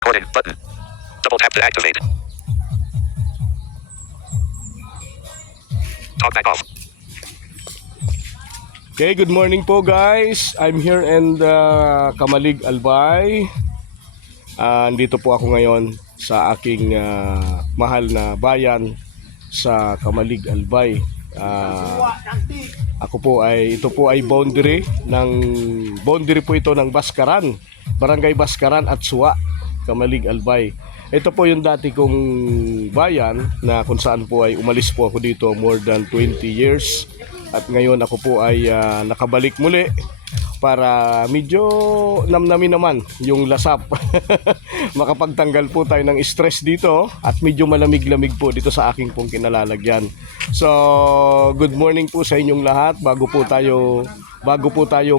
Recording button. Double tap to activate. Talkback off. Okay, good morning po guys. I'm here in Kamalig, Albay. Andito po ako ngayon sa aking mahal na bayan sa Kamalig, Albay. Ito po ay boundary po ito ng Baskaran, Barangay Baskaran at Suwa, Kamalig, Albay. Ito po yung dati kong bayan na kung saan po ay umalis po ako dito more than 20 years. At ngayon ako po ay nakabalik muli para medyo namnamin naman yung lasap. Makapagtanggal po tayo ng stress dito at medyo malamig-lamig po dito sa aking pong kinalalagyan. So, good morning po sa inyong lahat. Bago po tayo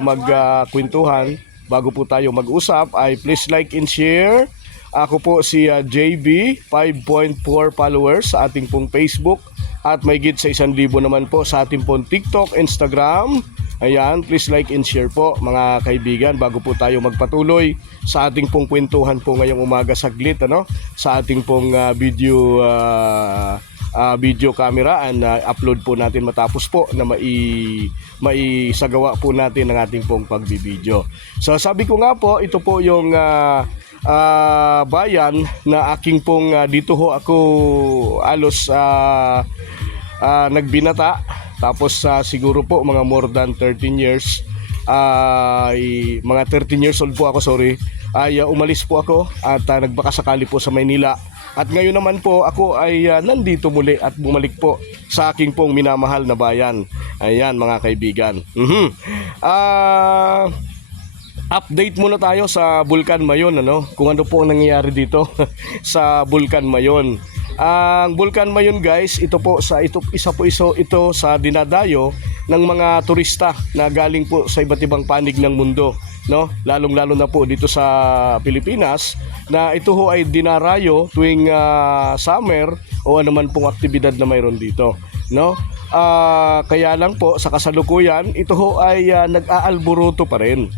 magkwentuhan, bago po tayo mag-usap, ay please like and share. Ako po si JB, 5.4 followers sa ating pong Facebook at may git sa 1,000 naman po sa ating pong TikTok, Instagram. Ayan, please like and share po mga kaibigan bago po tayo magpatuloy sa ating pong kwentuhan po ngayong umaga saglit sa ating pong video camera and upload po natin matapos po na maisagawa po natin ang ating pong pagbibideo. So sabi ko nga po, ito po yung bayan na aking pong dito ho ako alos nagbinata. Tapos siguro po mga more than 13 years, mga 13 years old po ako, ay umalis po ako at nagbakasakali po sa Maynila. At ngayon naman po ako ay nandito muli at bumalik po sa aking pong minamahal na bayan. Ayan mga kaibigan. Update muna tayo sa Bulkan Mayon, kung ano po ang nangyayari dito sa Bulkan Mayon. Ang Bulkan Mayon guys, isa po ito sa dinadayo ng mga turista na galing po sa iba't ibang panig ng mundo, lalong-lalo na po dito sa Pilipinas, na ito ho ay dinarayo tuwing summer o anuman pong aktibidad na mayroon dito, kaya lang po sa kasalukuyan ito ho ay nag-aalburuto pa rin,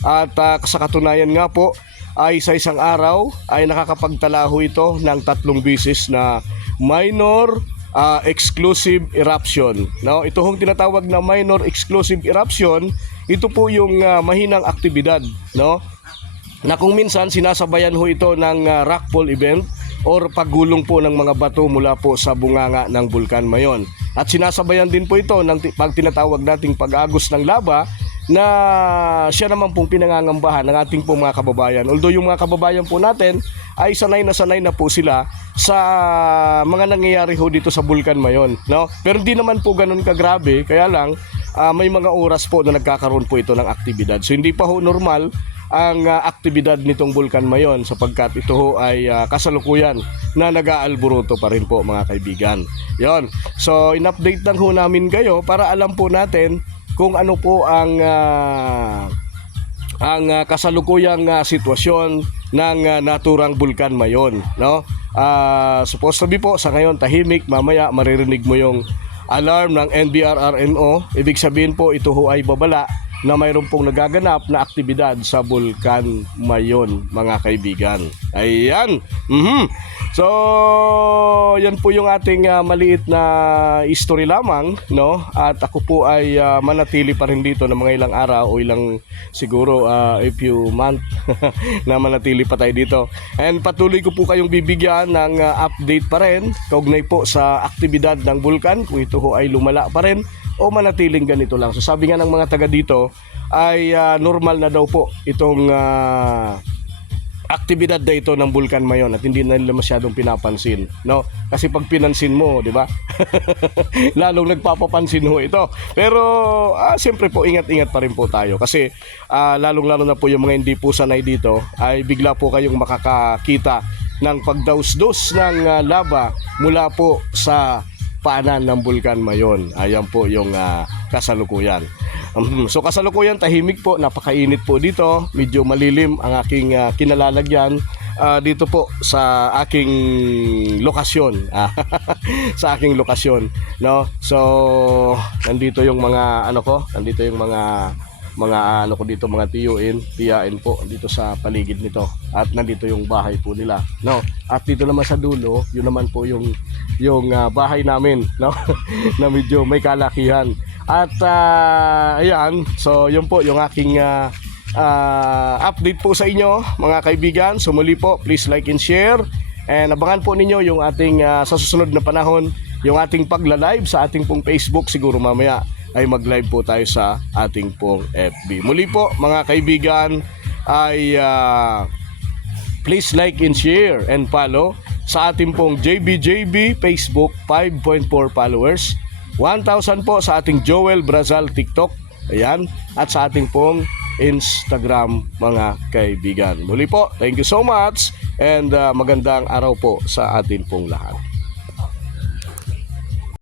at sa katunayan nga po ay sa isang araw ay nakakapagtala ho ito ng 3 beses na minor exclusive eruption. Ito hong tinatawag na minor exclusive eruption, ito po yung mahinang aktibidad, na kung minsan sinasabayan ho ito ng rockfall event or paggulong po ng mga bato mula po sa bunganga ng Bulkan Mayon. At sinasabayan din po ito ng tinatawag nating pag-agos ng lava, na siya naman pong pinangangambahan ng ating pong mga kababayan. Although yung mga kababayan po natin ay sanay na po sila sa mga nangyayari ho dito sa Bulkan Mayon, Pero hindi naman po ganun kagrabe, kaya lang may mga oras po na nagkakaroon po ito ng aktibidad. So hindi pa ho normal ang aktibidad nitong Bulkan Mayon sapagkat ito ho ay kasalukuyan na nag-aalburuto pa rin po mga kaibigan. Yon. So in-update lang ho namin kayo para alam po natin kung ano po ang kasalukuyang sitwasyon ng naturang Bulkan Mayon, supposed to be po sa ngayon tahimik, mamaya maririnig mo yung alarm ng NBRRMO. Ibig sabihin po ito ho ay babala na mayroon pong nagaganap na aktibidad sa Bulkan Mayon mga kaibigan. Ayan. So, yan po yung ating maliit na history lamang, At ako po ay manatili pa rin dito ng mga ilang araw o ilang siguro a few months na manatili pa tayo dito. And patuloy ko po kayong bibigyan ng update pa rin kaugnay po sa aktibidad ng bulkan, kung ito ho ay lumala pa rin o manatiling ganito lang. So sabi nga ng mga taga dito ay normal na daw po itong aktibidad na ito ng Bulkan Mayon at hindi na nila masyadong pinapansin, Kasi pag pinansin mo, di ba? Lalong nagpapapansin ho ito. Pero siyempre po ingat-ingat pa rin po tayo kasi lalong-lalo na po yung mga hindi po sanay dito ay bigla po kayong makakakita ng pagdaus-dos ng lava mula po sa paanan ng Bulkan Mayon. Ayan po yung kasalukuyan. So kasalukuyan tahimik po, napakainit po dito, medyo malilim ang aking kinalalagyan dito po sa aking lokasyon. Sa aking lokasyon, So nandito yung mga nandito yung mga mga ano ko dito, mga tiyain po dito sa paligid nito. At nandito yung bahay po nila, no? At dito naman sa dulo, yun naman po yung bahay namin, no? Na medyo may kalakihan. At ayan, so yun po yung aking update po sa inyo mga kaibigan. So muli po, please like and share. And abangan po ninyo yung ating sa susunod na panahon, yung ating pagla-live sa ating pong Facebook. Siguro mamaya ay mag-live po tayo sa ating pong FB. Muli po mga kaibigan ay please like and share and follow sa ating pong JBJB Facebook, 5.4 followers. 1,000 po sa ating Joel Brazal TikTok. Ayan. At sa ating pong Instagram mga kaibigan. Muli po, thank you so much and magandang araw po sa atin pong lahat.